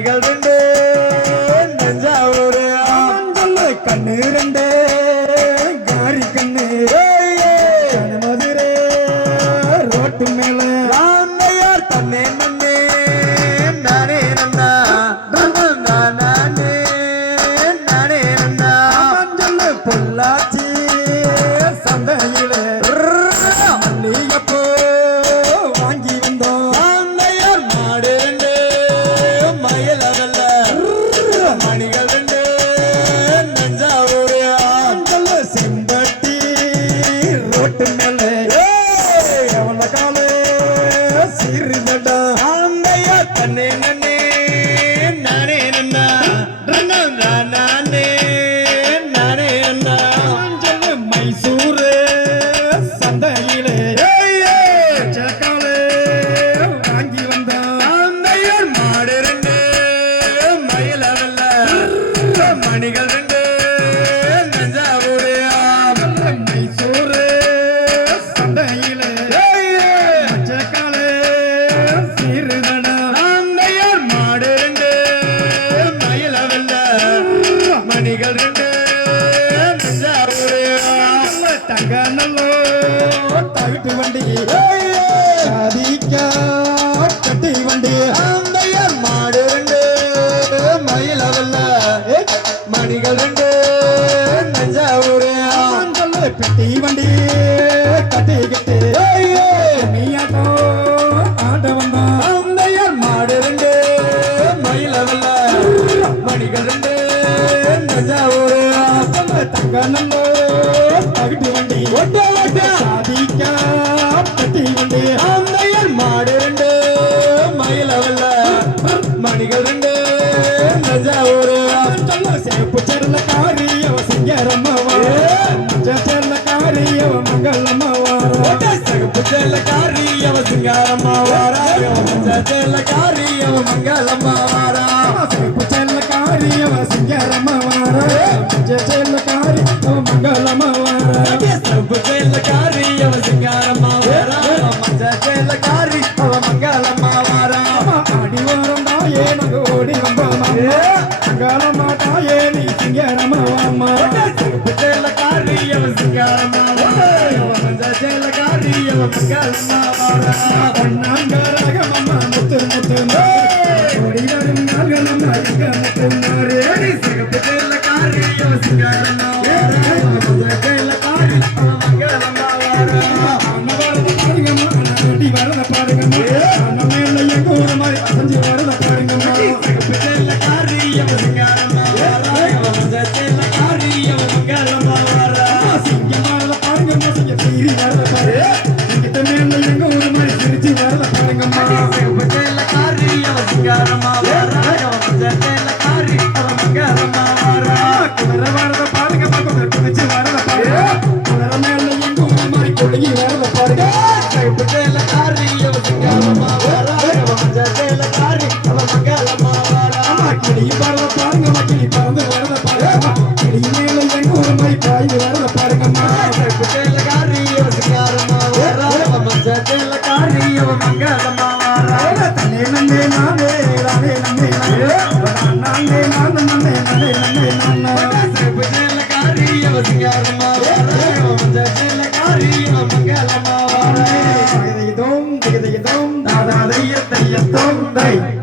நிகழ்வு மயில் அதல்ல மணிகள் ரெண்டு தங்க நல்லோ தவிட்டு வண்டி கட்டி வண்டி ஆந்தையார் மாடு ரெண்டு மயில் மணிகள் ரெண்டு ஆண்கள் பெட்டி வண்டி கட்டிக்கிட்டு நீயாட்டோ ஆட்ட வந்தான் ஆந்தையார் மாடு ரெண்டு மயில் அதல்ல மணிகள் ரெண்டு நஞ்சாவூர் தங்க நல்லோ சொல்ல சேப்பு செல்ல காரி அவ சிங்கரம்மாவா. செல்ல காரி அவ மங்களம்மாவா சகப்பு செல்லக்காரி அவ சிங்காரம்மா வாரா செல்லக்காரி சிங்கரம்மாவாமா சகப்பு செல்லக்காரி அவ முத்து முத்து வரும் இங்க முத்து வரத பாருங்கம்மா வரத பாருங்கம்மா நம்ம எங்க மாதிரி அசஞ்சு பாருங்க மக்கள் பறந்து வரத பாருங்க அம்மா கிளி மேல எங்க ஒரு மாதிரி பாய்ந்து வரத tudo bem.